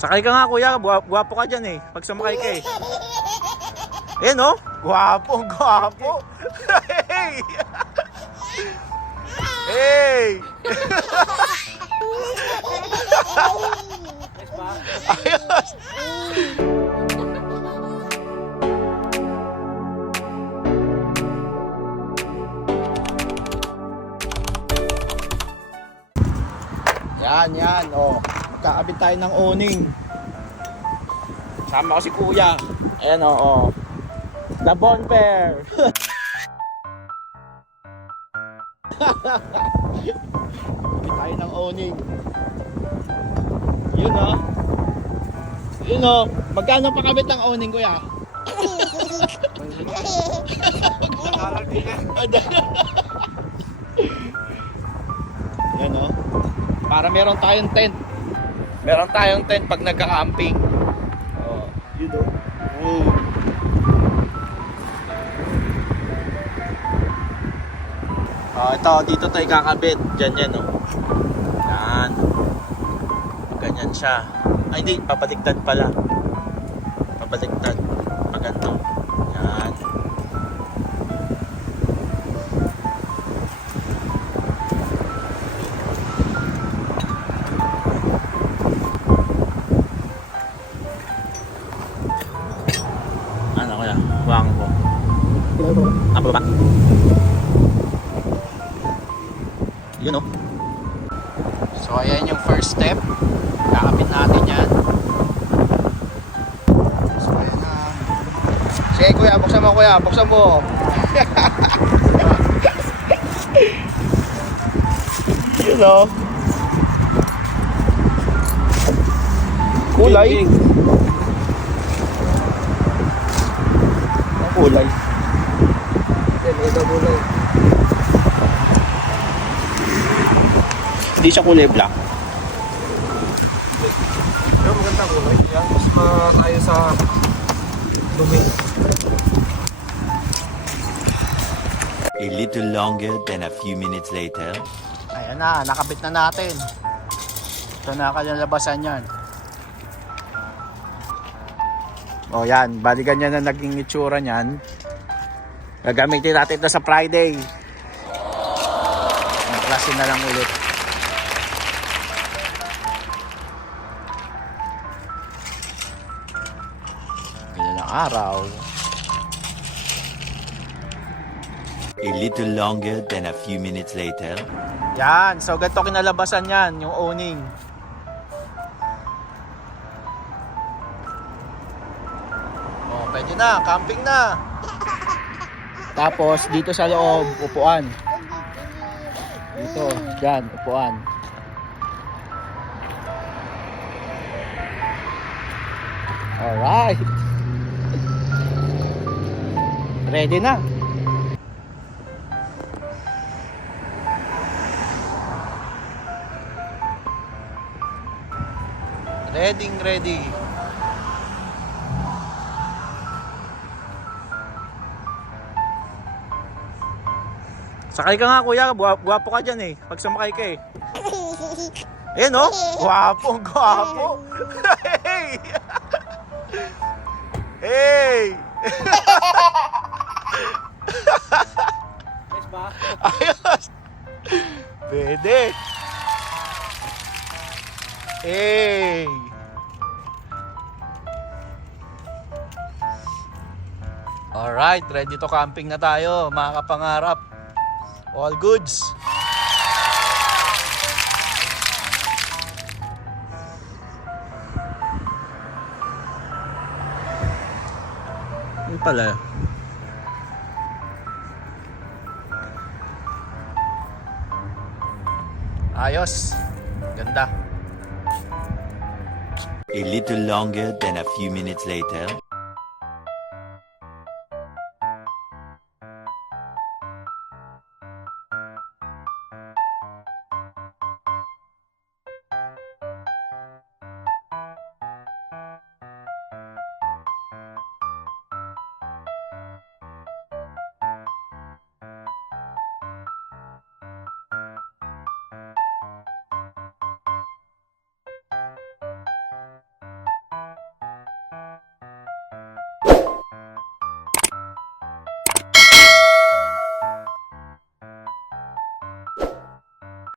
Sakay ka nga kuya, guwapo ka dyan eh. Pag sumakay ka eh. Eh no? Guwapo, guwapo. Hey! Hey! Ayos! Yan, oh. Kakabit tayo ng awning. Sama ko si kuya. Ayan, oh. The bonfire. Kakabit tayo ng awning. Yun, oh. Yun, oh. Magkano pakabit ng awning, kuya? Yan, oh. Para meron tayong tent. Meron tayong tent pag nagka-camping. Oh, yun oh. Oh. Oh, ito dito tayo kakabit. Diyan yan oh. Yan. Ganyan siya. Ay hindi, papaligtad pala. Papaligtad. Paganto. Yan. Ano kaya? Buwang ko. Ang baba. Yun o. So ayan yung first step. Kakapit natin yan. So ayan na. Sige kuya, buksan mo kuya. Buksan mo. Yun o. Kulay. Kulay. Ito kulay. Hindi siya kulay black. Pero maganda kulay. Yan, mas tayo sa dumi. A little longer than a few minutes later. Ayan na, nakabit na natin. Ito na kalalabasan yan. O yan, bali ganyan na naging itsura niyan. Gagamitin natin ito sa Friday. Ang klase na lang ulit. Ganyan ang araw. A little longer than a few minutes later. Yan, so ganito kinalabasan yan, yung awning. O, pwede na, camping na. Tapos dito sa loob, upuan. Dito, dyan, upuan. Alright. Ready na. Ready. Sakay ka nga kuya, guwapo ka dyan eh. Pag sumakay ka eh. Ayan oh, guwapo. Hey! Hey! Nice ba? Ayos! Pwede! Hey! Alright, ready to camping na tayo, mga kapangarap. All goods. Yun pala. Ayos. Ganda. A little longer than a few minutes later.